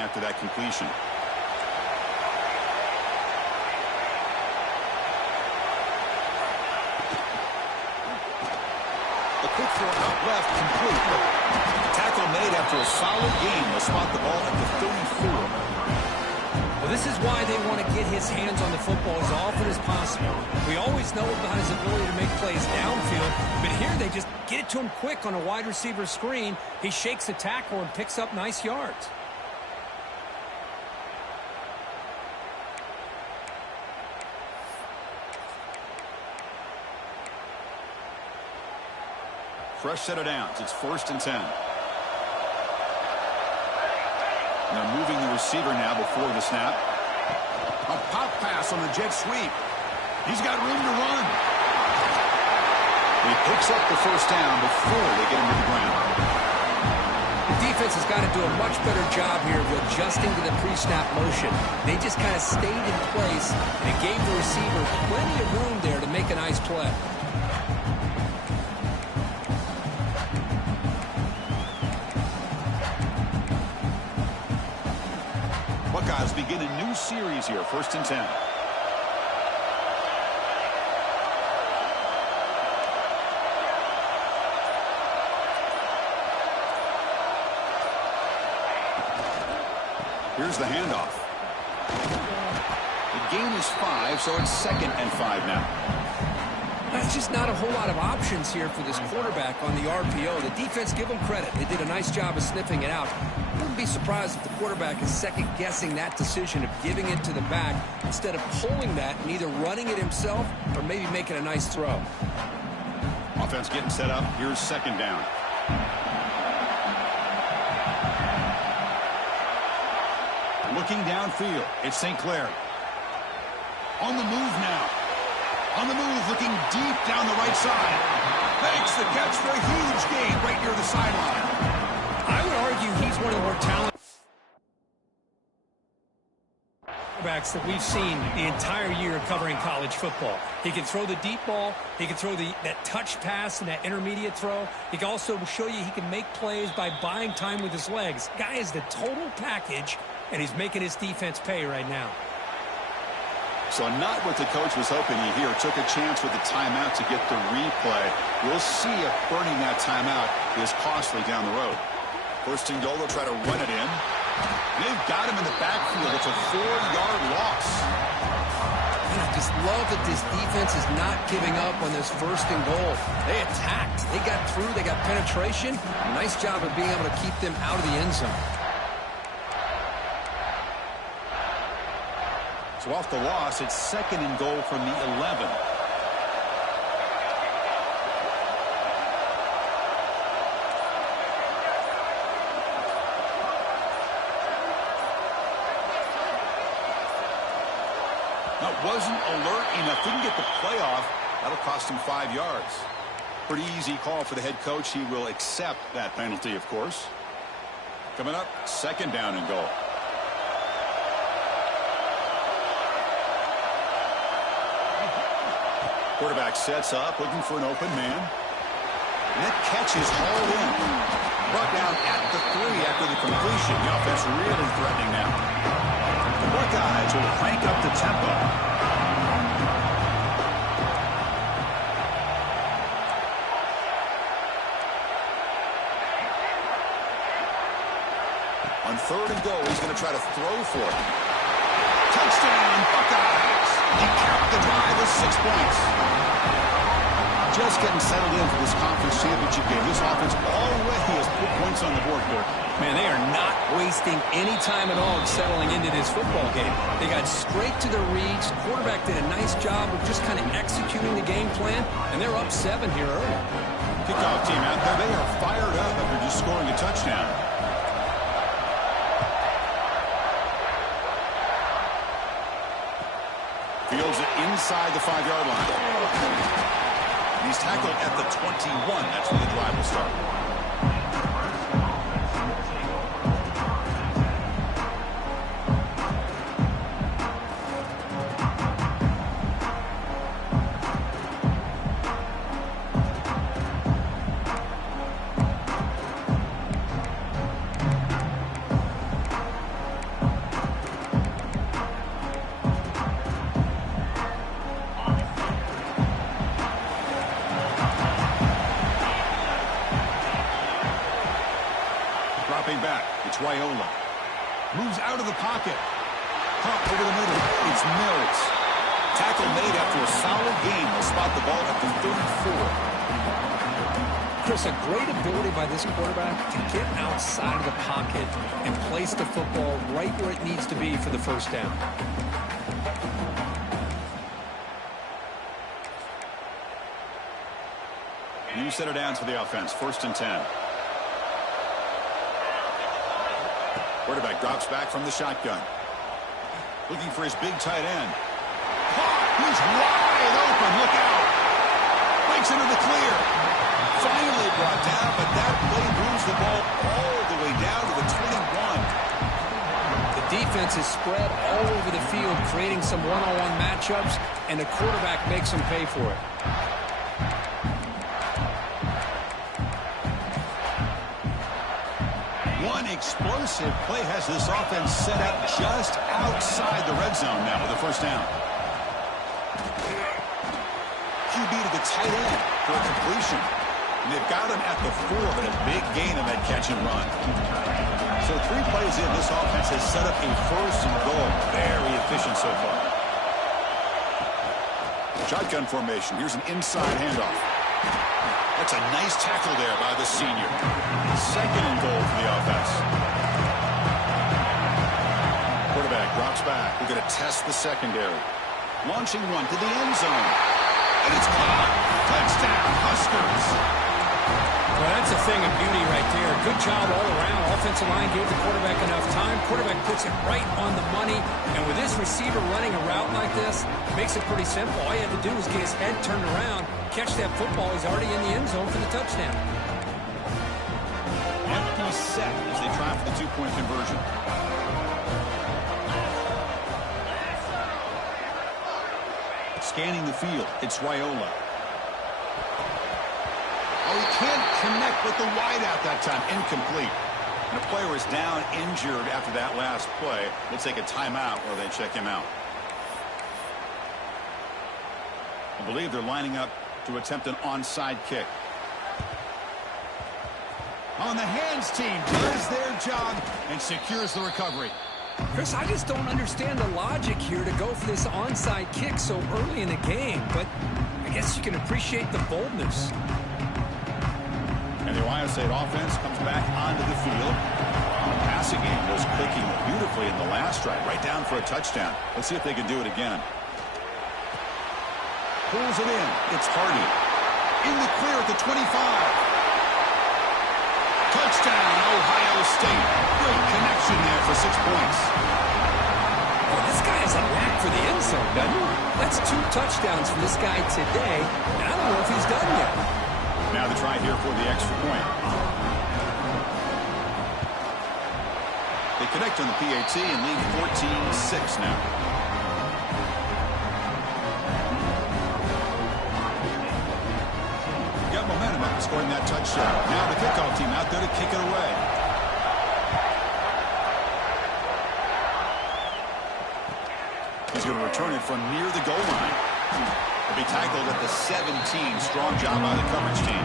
after that completion. A quick throw out left, complete. Tackle made after a solid gain. Will spot the ball at the 34. Well, this is why they want to get his hands on the football as often as possible. We always know about his ability to make plays downfield, but here they just get it to him quick on a wide receiver screen. He shakes the tackle and picks up nice yards. Fresh set of downs. It's 1st and 10. And they're moving the receiver now before the snap. A pop pass on the jet sweep. He's got room to run. He picks up the 1st down before they get him to the ground. The defense has got to do a much better job here of adjusting to the pre-snap motion. They just kind of stayed in place and gave the receiver plenty of room there to make a nice play. Buckeyes begin a new series here, 1st and 10. Here's the handoff. The gain is 5, so it's 2nd and 5 now. That's just not a whole lot of options here for this quarterback on the RPO. The defense, give them credit. They did a nice job of sniffing it out. Wouldn't be surprised if the quarterback is second-guessing that decision of giving it to the back instead of pulling that and either running it himself or maybe making a nice throw. Offense getting set up. Here's 2nd down. Looking downfield, it's St. Clair. On the move now. On the move, looking deep down the right side. Makes the catch for a huge gain right near the sideline. I would argue he's one of the more talented quarterbacks that we've seen the entire year covering college football. He can throw the deep ball. He can throw that touch pass and that intermediate throw. He can also show you he can make plays by buying time with his legs. Guy is the total package, and he's making his defense pay right now. So not what the coach was hoping to hear. Took a chance with the timeout to get the replay. We'll see if burning that timeout is costly down the road. 1st and goal, they'll try to run it in. They've got him in the backfield. It's a 4-yard loss. And I just love that this defense is not giving up on this 1st and goal. They attacked. They got through. They got penetration. Nice job of being able to keep them out of the end zone. So off the loss, it's 2nd and goal from the 11. That wasn't alert enough. Didn't get the playoff. That'll cost him 5 yards. Pretty easy call for the head coach. He will accept that penalty, of course. Coming up, 2nd down and goal. Quarterback sets up, looking for an open man. And that catch is hauled in. Brought down at the 3 after the completion. The offense really threatening now. The Buckeyes will crank up the tempo. On 3rd and goal, he's going to try to throw for it. Touchdown, Buckeyes! He capped the drive with 6 points. Just getting settled in for this conference championship game. This offense already has put points on the board here. Man, they are not wasting any time at all settling into this football game. They got straight to their reads. Quarterback did a nice job of just kind of executing the game plan, and they're up 7 here early. Kickoff team out there. They are fired up after just scoring a touchdown. Fields it inside the 5-yard line. He's tackled at the 21. That's where the drive will start. Moves out of the pocket. Pump over the middle. It's Mills. Tackle made after a solid game. They'll spot the ball at the 34. Chris, a great ability by this quarterback to get outside of the pocket and place the football right where it needs to be for the first down. New set of downs for the offense. 1st and 10. Quarterback drops back from the shotgun. Looking for his big tight end. He's wide open. Look out. Breaks into the clear. Finally brought down, but that play moves the ball all the way down to the 21. The defense is spread all over the field, creating some one-on-one matchups, and the quarterback makes them pay for it. One explosive play has this offense set up just outside the red zone now with a first down. QB to the tight end for a completion. And they've got him at the 4, but a big gain on that catch and run. So 3 plays in, this offense has set up a 1st and goal. Very efficient so far. Shotgun formation. Here's an inside handoff. That's a nice tackle there by the senior. 2nd and goal for the offense. Quarterback drops back. We're going to test the secondary. Launching one to the end zone. And it's caught. Touchdown, Huskers. Well, that's a thing of beauty right there. Good job all around. Offensive line gave the quarterback enough time. Quarterback puts it right on the money. And with this receiver running a route like this, it makes it pretty simple. All you have to do is get his head turned around, catch that football. He's already in the end zone for the touchdown. Empty set as they try for the 2-point conversion. Scanning the field. It's Raiola. Oh, he can't connect with the wideout that time. Incomplete. And a player is down injured after that last play. We'll take a timeout while they check him out. I believe they're lining up to attempt an onside kick. On the hands team does their job and secures the recovery. Chris, I just don't understand the logic here to go for this onside kick so early in the game, but I guess you can appreciate the boldness. And the Ohio State offense comes back onto the field. The passing game was clicking beautifully in the last drive, right down for a touchdown. Let's see if they can do it again. Pulls it in. It's Hardy. In the clear at the 25. Touchdown, Ohio State. Great connection there for 6 points. Well, this guy has a knack for the end zone, doesn't he? That's 2 touchdowns for this guy today, and I don't know if he's done yet. Now the try here for the extra point. They connect on the PAT and lead 14-6 now. Got momentum after scoring that touchdown. Now the kickoff team out there to kick it away. He's going to return it from near the goal line. He'll be tackled at the 17. Strong job by the coverage team.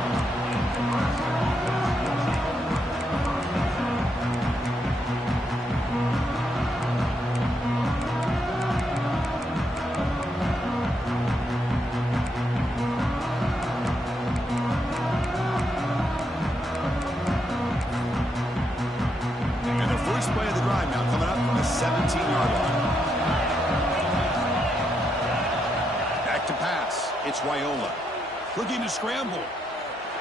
And the first play of the drive now coming up from the 17-yard line. To pass. It's Raiola. Looking to scramble.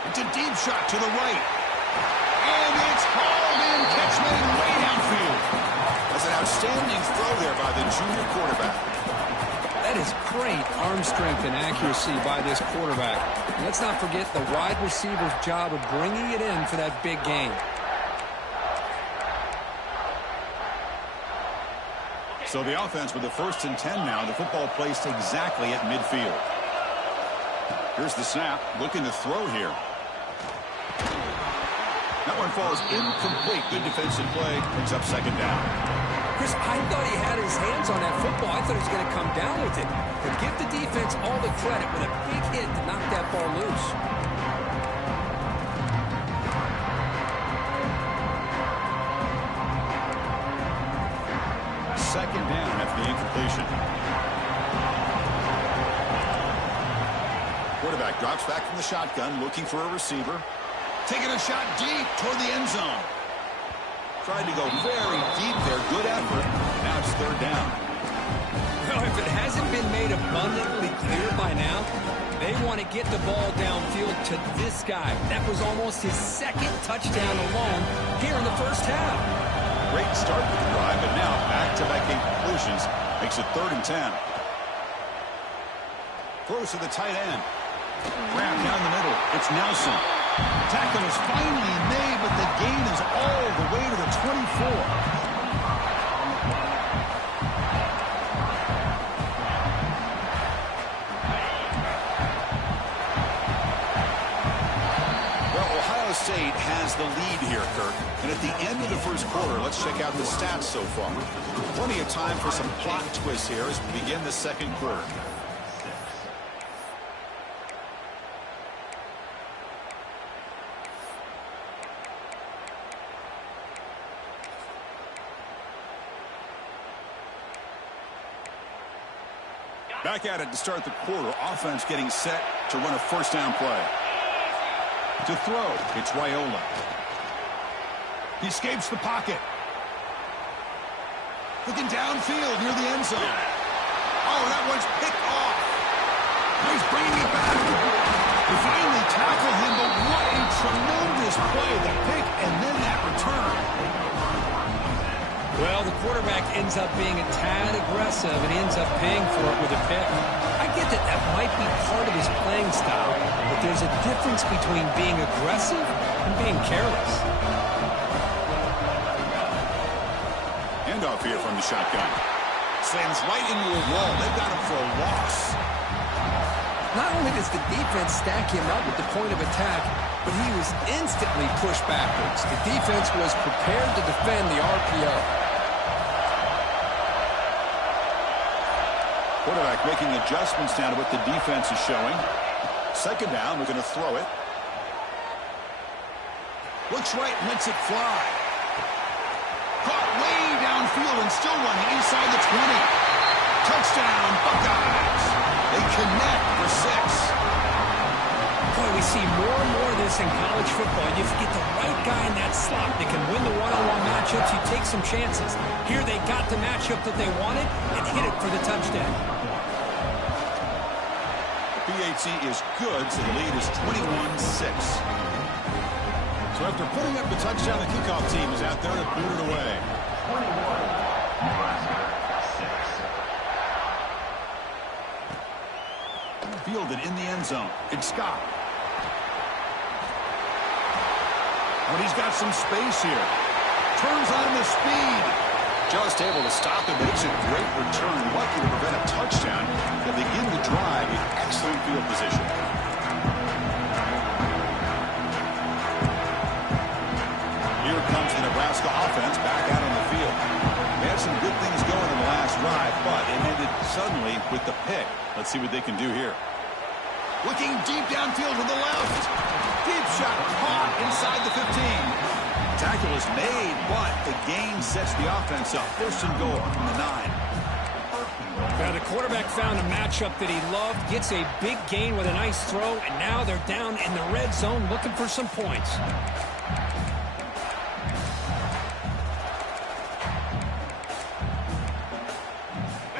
It's a deep shot to the right. And it's hauled in. Catch made way downfield. That's an outstanding throw there by the junior quarterback. That is great arm strength and accuracy by this quarterback. And let's not forget the wide receiver's job of bringing it in for that big gain. So the offense with the 1st and 10 now. The football placed exactly at midfield. Here's the snap. Looking to throw here. That one falls incomplete. Good defensive play. Brings up 2nd down. Chris, I thought he had his hands on that football. I thought he was going to come down with it. But give the defense all the credit with a big hit to knock that ball loose. second down after the incompletion. Quarterback drops back from the shotgun, looking for a receiver. Taking a shot deep toward the end zone. Tried to go very deep there. Good effort. Now it's third down. Well, if it hasn't been made abundantly clear by now, they want to get the ball downfield to this guy. That was almost his second touchdown alone here in the first half. Great start to the drive, but now back-to-back incompletions makes it 3rd and 10. Throws to the tight end. Grab down the middle. It's Nelson. Tackle is finally made, but the gain is all the way to the 24. State has the lead here, Kirk. And at the end of the first quarter, let's check out the stats so far. Plenty of time for some plot twists here as we begin the second quarter. Back at it to start the quarter. Offense getting set to run a first down play. To throw, it's Raiola. He escapes the pocket. Looking downfield near the end zone. Oh, that one's picked off. He's bringing it back. He finally tackled him, but what a tremendous play. The pick and then that return. Well, the quarterback ends up being a tad aggressive and ends up paying for it with a pick. I get that that might be part of his playing style, but there's a difference between being aggressive and being careless. Handoff here from the shotgun. Slams right into a wall. They've got him for a loss. Not only does the defense stack him up at the point of attack, but he was instantly pushed backwards. The defense was prepared to defend the RPO. Quarterback making adjustments now to what the defense is showing. Second down, we're going to throw it. Looks right, lets it fly. Caught way downfield and still running inside the 20. Touchdown, Buckeyes. They connect for 6. Boy, we see more and more of this in college football. If you get the right guy in that slot that can win the one-on-one matchups, you take some chances. Here they got the matchup that they wanted and hit it for the touchdown. PAT is good, so the lead is 21-6. So after putting up the touchdown, the kickoff team is out there to boot it away. 21, Nebraska 6. Fielded in the end zone. It's Scott. But he's got some space here. Turns on the speed. Just able to stop him. Makes a great return. Lucky to prevent a touchdown. To begin the drive in excellent field position. Here comes the Nebraska offense back out on the field. They had some good things going in the last drive, but it ended suddenly with the pick. Let's see what they can do here. Looking deep downfield to the left. Deep shot caught inside the 15. Tackle is made, but the gain sets the offense up. 1st and goal from the 9. Now the quarterback found a matchup that he loved, gets a big gain with a nice throw, and now they're down in the red zone looking for some points.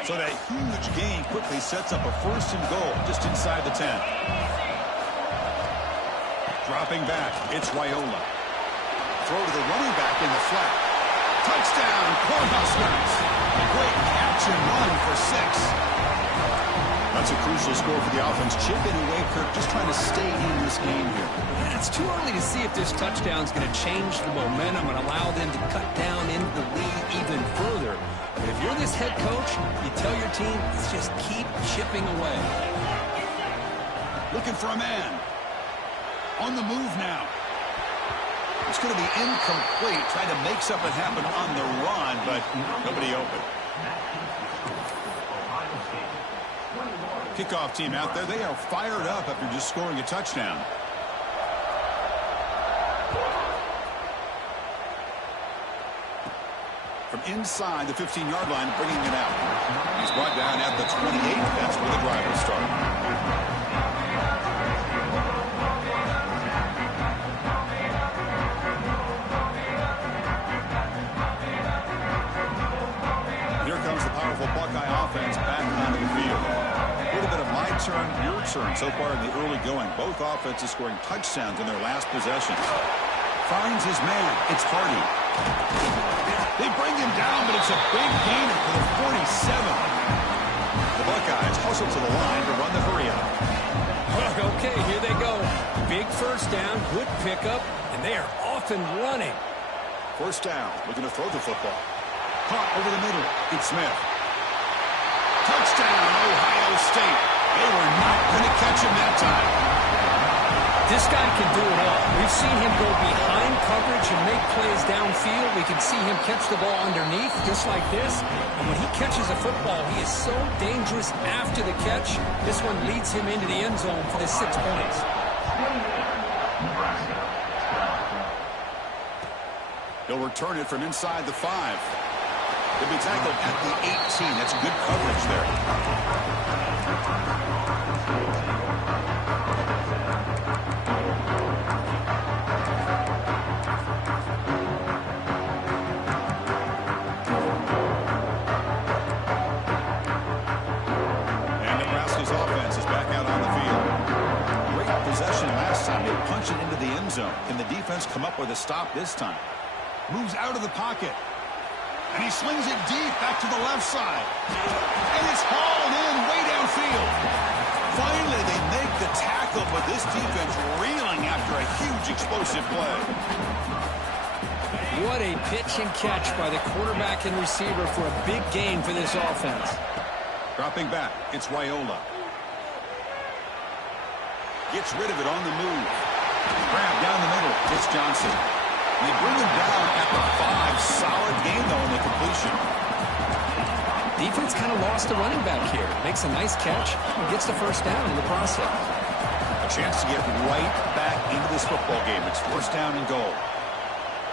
So that huge gain quickly sets up a 1st and goal just inside the 10. Dropping back, it's Raiola. Throw to the running back in the flat. Touchdown, Cornhuskers. A great catch and run for 6. That's a crucial score for the offense. Chipping away, Kirk, just trying to stay in this game here. Yeah, it's too early to see if this touchdown is going to change the momentum and allow them to cut down into the lead even further. But if you're this head coach, you tell your team, let's just keep chipping away. Looking for a man. On the move now. It's going to be incomplete. Trying to make something happen on the run, but nobody open. Kickoff team out there. They are fired up after just scoring a touchdown. from inside the 15-yard line, bringing it out. He's brought down at the 28. That's where the drive will start. Here comes the powerful Buckeye offense back onto the field. A little bit of my turn, your turn so far in the early going. Both offenses scoring touchdowns in their last possessions. Finds his man. It's Hardy. They bring him down, but it's a big gainer for the 47. The Buckeyes hustle to the line to run the hurry up. Okay, here they go. Big first down, good pickup, and they are off and running. First down, looking to throw the football. Caught over the middle. It's Smith. Touchdown, Ohio State. They were not going to catch him that time. This guy can do it all. We've seen him go behind coverage and make plays downfield. We can see him catch the ball underneath, just like this. And when he catches a football, he is so dangerous after the catch. This one leads him into the end zone for the 6 points. He'll return it from inside the 5. He'll be tackled at the 18. That's good coverage there. And Nebraska's offense is back out on the field. Great possession last time. They punch it into the end zone. Can the defense come up with a stop this time? Moves out of the pocket. And he slings it deep back to the left side. And it's hauled in way downfield. Finally, they make the tackle, but this defense reeling after a huge explosive play. What a pitch and catch by the quarterback and receiver for a big gain for this offense. Dropping back, it's Raiola. Gets rid of it on the move. Grab down the middle, it's Johnson. They bring him down at the 5. Solid gain, though, in the completion. Defense kind of lost the running back here. Makes a nice catch and gets the first down in the process. A chance to get right back into this football game. It's first down and goal.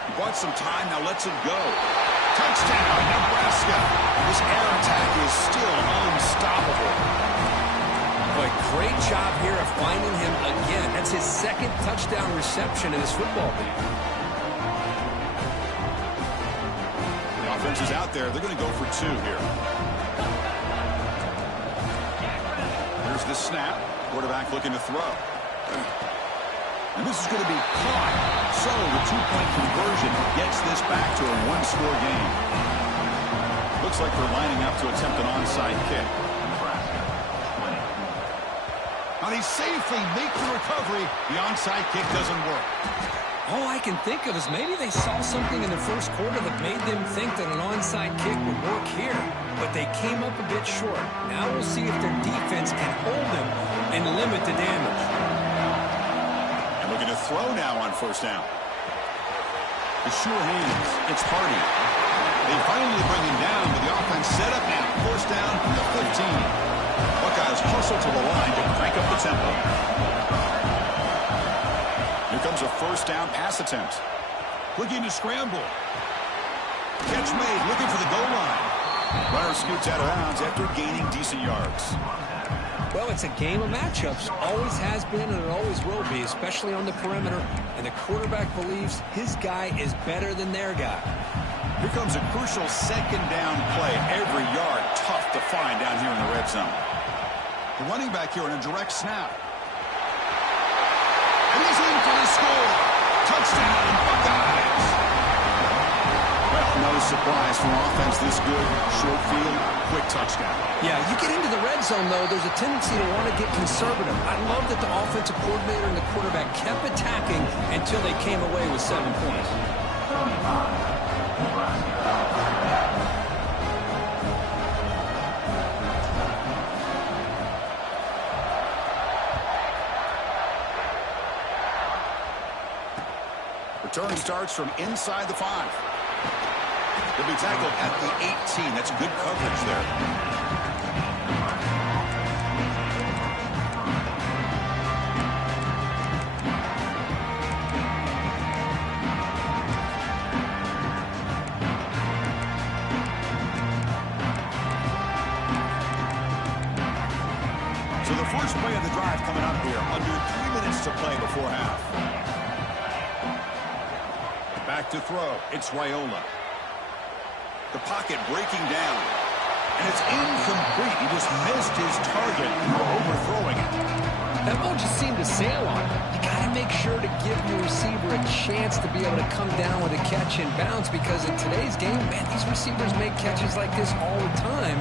He bought some time, now lets it go. Touchdown, Nebraska. This air attack is still unstoppable. Boy, great job here of finding him again. That's his second touchdown reception in this football game. Offense is out there. They're going to go for 2 here. Here's the snap. Quarterback looking to throw. And this is going to be caught. So the 2-point conversion gets this back to a 1-score game. Looks like they're lining up to attempt an onside kick. Now they safely make the recovery. The onside kick doesn't work. All I can think of is maybe they saw something in the first quarter that made them think that an onside kick would work here. But they came up a bit short. Now we'll see if their defense can hold them and limit the damage. And looking to throw now on first down. The sure hands. It's Hardy. They finally bring him down, but the offense set up now. First down from the 15. Buckeyes hustle to the line to crank up the tempo. Here comes a first down pass attempt. Looking to scramble. Catch made, looking for the goal line. Runner scoots out of bounds after gaining decent yards. Well, it's a game of matchups. Always has been and it always will be, especially on the perimeter. And the quarterback believes his guy is better than their guy. Here comes a crucial second down play. Every yard tough to find down here in the red zone. The running back here in a direct snap. And he's in for the score. Touchdown, Buckeyes. Well, no surprise from offense this good. Short field, quick touchdown. Yeah, you get into the red zone, though, there's a tendency to want to get conservative. I love that the offensive coordinator and the quarterback kept attacking until they came away with 7 points. Return starts from inside the 5. He'll be tackled at the 18. That's good coverage there. First play of the drive coming up here. Under 3 minutes to play before half. Back to throw. It's Raiola. The pocket breaking down. And it's incomplete. He just missed his target, overthrowing it. That ball just seemed to sail on him. You got to make sure to give your receiver a chance to be able to come down with a catch and bounce, because in today's game, man, these receivers make catches like this all the time.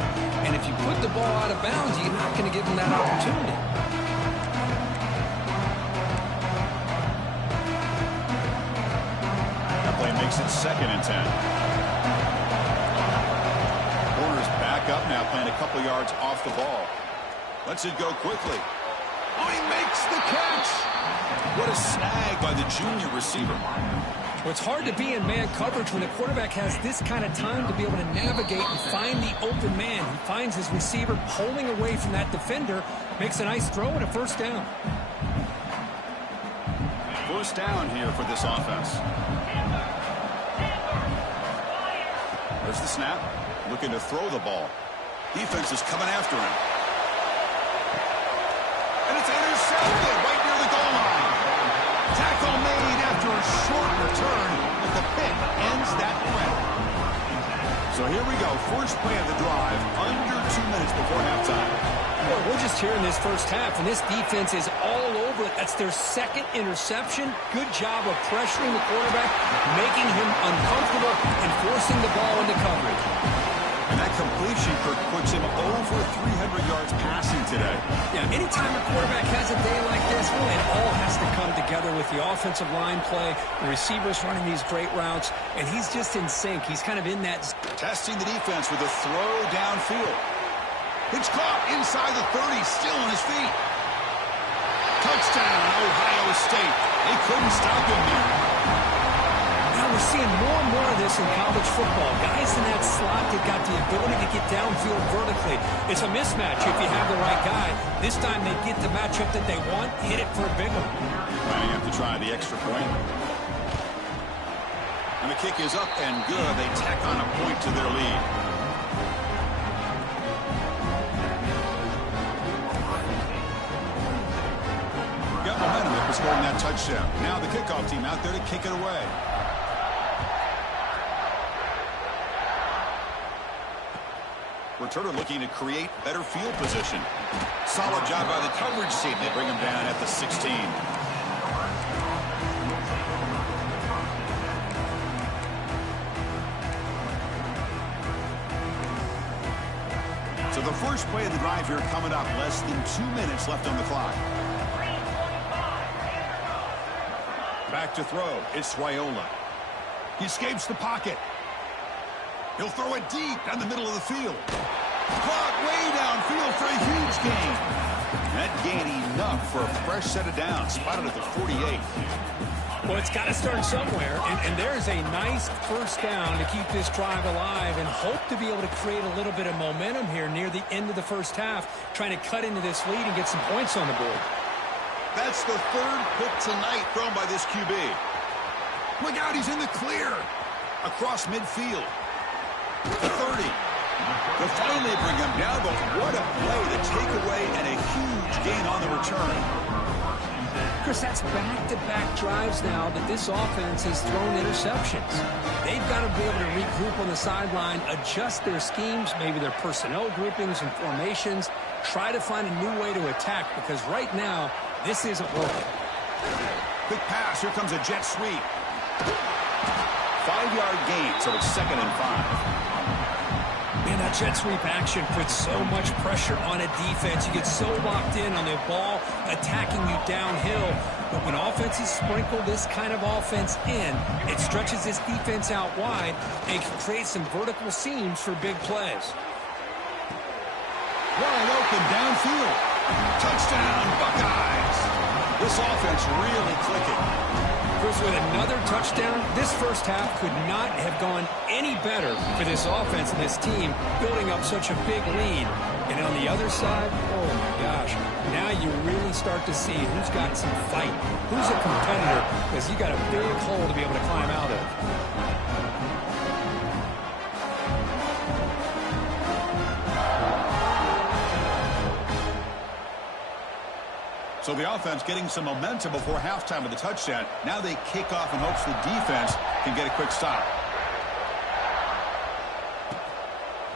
And if you put the ball out of bounds, you're not going to give them that opportunity. That play makes it 2nd and 10. Corner's back up now, playing a couple yards off the ball. Lets it go quickly. Oh, he makes the catch. What a snag by the junior receiver. Well, it's hard to be in man coverage when the quarterback has this kind of time to be able to navigate and find the open man. He finds his receiver pulling away from that defender, makes a nice throw and a first down. First down here for this offense. There's the snap. Looking to throw the ball. Defense is coming after him. And it's intercepted right near the goal line. Tackle made after a short return, but the pick ends that play. So here we go. First play of the drive, under 2 minutes before halftime. Well, we're just here in this first half, and this defense is all over it. That's their 2nd interception. Good job of pressuring the quarterback, making him uncomfortable, and forcing the ball into coverage. And that completion puts him over 300 yards passing today. Yeah, anytime a quarterback has a day like this, really it all has to come together with the offensive line play, the receivers running these great routes, and he's just in sync. He's kind of in that. Testing the defense with a throw downfield. It's caught inside the 30, still on his feet. Touchdown, Ohio State. They couldn't stop him there. Now we're seeing more and more of this in college football. Guys in that slot that got the ability to get downfield vertically. It's a mismatch if you have the right guy. This time they get the matchup that they want, hit it for a big one. Might have to try the extra point. And the kick is up and good. They tack on a point to their lead. Got momentum after scoring that touchdown. Now the kickoff team out there to kick it away. Returner looking to create better field position. Solid job by the coverage team. They bring him down at the 16. So the first play of the drive here coming up. Less than 2 minutes left on the clock. Back to throw. It's Raiola. He escapes the pocket. He'll throw it deep down the middle of the field. Caught way downfield for a huge gain. That gain enough for a fresh set of downs. Spotted at the 48. Well, it's got to start somewhere, and there's a nice first down to keep this drive alive and hope to be able to create a little bit of momentum here near the end of the first half, trying to cut into this lead and get some points on the board. That's the 3rd pick tonight thrown by this QB. Look out, he's in the clear. Across midfield. The 30. They'll finally bring him down, but what a play, the takeaway, and a huge gain on the return. Chris, that's back-to-back drives now that this offense has thrown interceptions. They've got to be able to regroup on the sideline, adjust their schemes, maybe their personnel groupings and formations, try to find a new way to attack, because right now, this isn't working. Quick pass, here comes a jet sweep. 5-yard gain, so it's 2nd and 5. Man, that jet sweep action puts so much pressure on a defense. You get so locked in on the ball attacking you downhill. But when offenses sprinkle this kind of offense in, it stretches this defense out wide and can create some vertical seams for big plays. Wide open downfield. Touchdown, Buckeyes. This offense really clicking. Chris, with another touchdown, this first half could not have gone any better for this offense and this team, building up such a big lead. And on the other side, oh my gosh, now you really start to see who's got some fight, who's a competitor, because you got a big hole to be able to climb out of. So the offense getting some momentum before halftime with the touchdown. Now they kick off in hopes the defense can get a quick stop.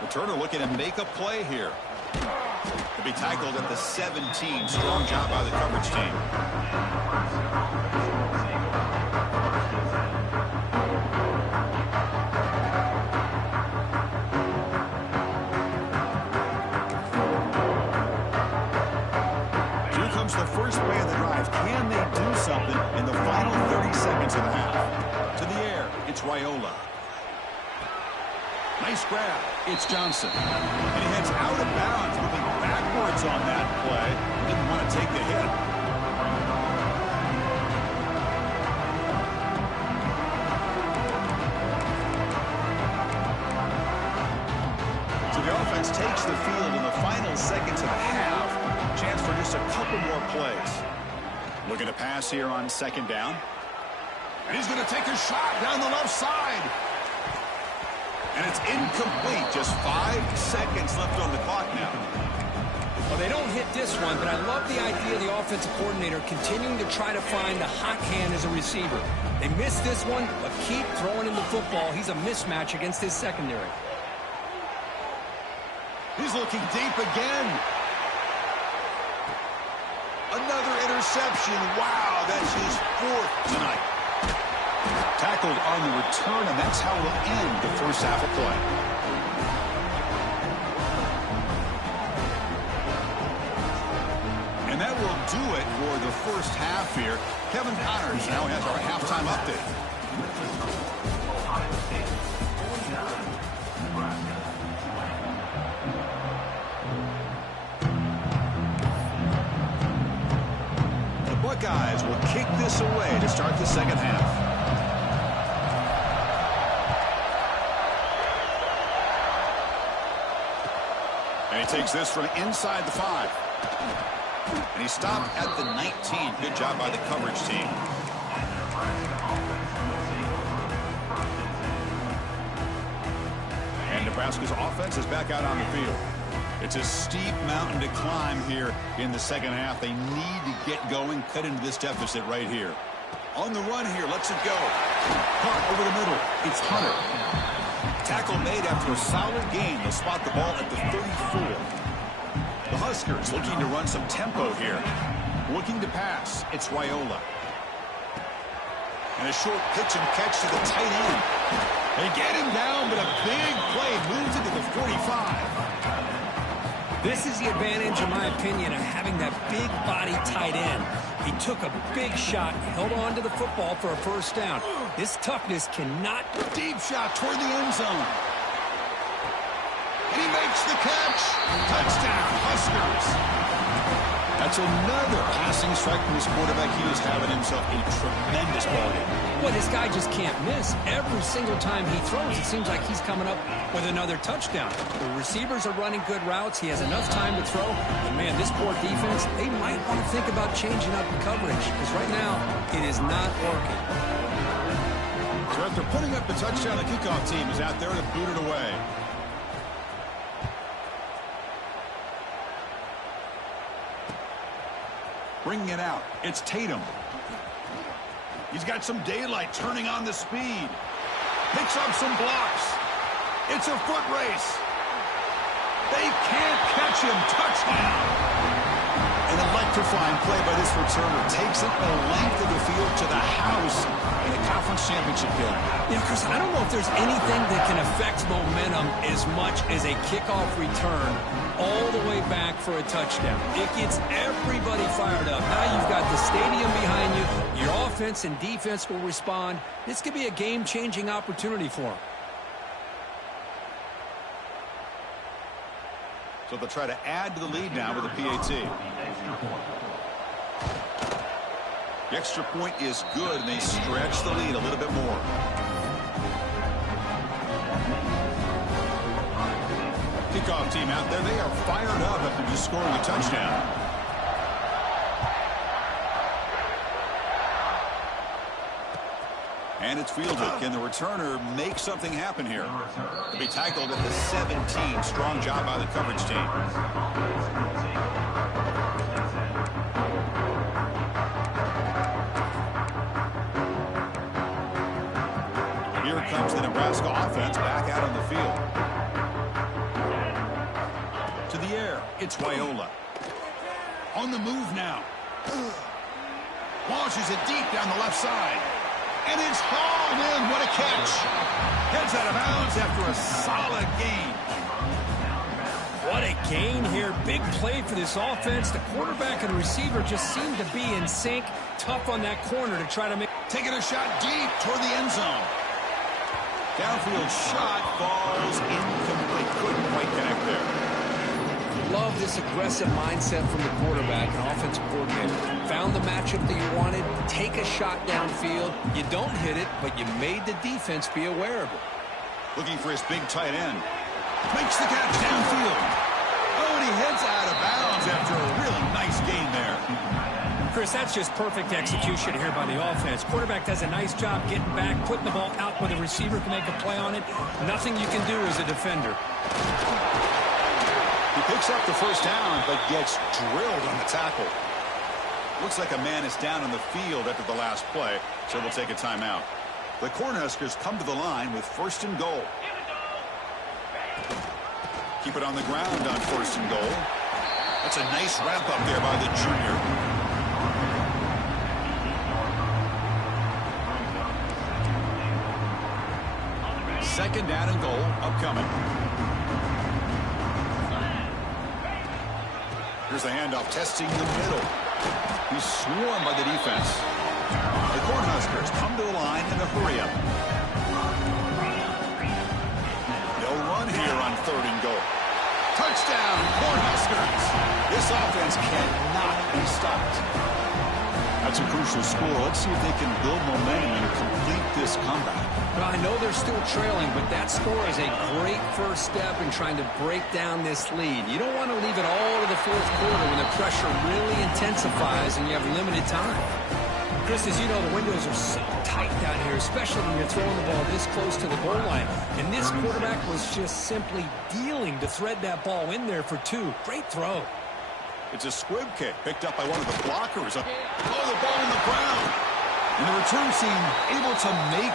Returner looking to make a play here. To be tackled at the 17. Strong job by the coverage team. Here comes the first play of the drive. Can they do something in the final 30 seconds of the half? To the air, it's Raiola. Nice grab. It's Johnson. And he heads out of bounds, moving backwards on that play. Didn't want to take the hit. So the offense takes the field in the final seconds of the half. Chance for just a couple more plays. Looking to pass here on second down. And he's going to take a shot down the left side. And it's incomplete. Just 5 seconds left on the clock now. Well, they don't hit this one, but I love the idea of the offensive coordinator continuing to try to find the hot hand as a receiver. They missed this one, but keep throwing him the football. He's a mismatch against his secondary. He's looking deep again. Another interception. Wow, that's his 4th tonight. Tackled on the return, and that's how we'll end the first half of play. And that will do it for the first half here. Kevin Connors now has our halftime update. The Buckeyes will kick this away to start the second half. And he takes this from inside the 5. And he stopped at the 19. Good job by the coverage team. And Nebraska's offense is back out on the field. It's a steep mountain to climb here in the second half. They need to get going, cut into this deficit right here. On the run here, lets it go. Caught over the middle. It's Hunter. Tackle made after a solid gain. They'll spot the ball at the 34. The Huskers looking to run some tempo here. Looking to pass. It's Raiola. And a short pitch and catch to the tight end. They get him down, but a big play moves into the 45. This is the advantage, in my opinion, of having that big body tight end. He took a big shot, held on to the football for a first down. This toughness cannot... Deep shot toward the end zone. And he makes the catch. Touchdown, Huskers. That's another passing strike from his quarterback. He is having himself a tremendous ball game. Well, this guy just can't miss. Every single time he throws, it seems like he's coming up with another touchdown. The receivers are running good routes. He has enough time to throw. And, man, this poor defense, they might want to think about changing up the coverage because right now it is not working. So after putting up the touchdown, the kickoff team is out there to boot it away. Bringing it out, it's Tatum. He's got some daylight, turning on the speed. Picks up some blocks. It's a foot race. They can't catch him. Touchdown. An electrifying play by this returner. Takes it the length of the field to the house in a conference championship game. Yeah, Chris, I don't know if there's anything that can affect momentum as much as a kickoff return all the way back for a touchdown. It gets everybody fired up. Now you've got the stadium behind you. Your offense and defense will respond. This could be a game-changing opportunity for them. So they'll try to add to the lead now with a PAT. The extra point is good, and they stretch the lead a little bit more. Kickoff team out there. They are fired up after just scoring a touchdown. And it's fielded. Can the returner make something happen here? To be tackled at the 17. Strong job by the coverage team. comes the Nebraska offense back out on the field. To the air, it's Wyola. On the move now. Launches it deep down the left side. And it's hauled in. What a catch. Heads out of bounds after a solid gain. What a gain here. Big play for this offense. The quarterback and receiver just seem to be in sync. Tough on that corner to try to make... Taking a shot deep toward the end zone. Downfield shot falls incomplete. Couldn't quite connect there. Love this aggressive mindset from the quarterback and offensive coordinator. Found the matchup that you wanted. Take a shot downfield. You don't hit it, but you made the defense be aware of it. Looking for his big tight end. Makes the catch downfield. Oh, and he heads out of bounds after a really nice gain there. Chris, that's just perfect execution here by the offense. Quarterback does a nice job getting back, putting the ball out where the receiver can make a play on it. Nothing you can do as a defender. He picks up the first down, but gets drilled on the tackle. Looks like a man is down on the field after the last play, so they'll take a timeout. The Cornhuskers come to the line with 1st and goal. Keep it on the ground on 1st and goal. That's a nice wrap up there by the junior. Second down and goal upcoming. Here's the handoff, testing the middle. He's swarmed by the defense. The Cornhuskers come to the line in a hurry-up. They'll run here on 3rd and goal. Touchdown, Cornhuskers! This offense cannot be stopped. That's a crucial score. Let's see if they can build momentum and complete this comeback. Well, I know they're still trailing, but that score is a great first step in trying to break down this lead. You don't want to leave it all to the 4th quarter when the pressure really intensifies and you have limited time. Chris, as you know, the windows are so tight down here, especially when you're throwing the ball this close to the goal line. And this quarterback was just simply dealing to thread that ball in there for 2. Great throw. It's a squib kick picked up by one of the blockers. Oh, the ball in the ground. And the return team able to make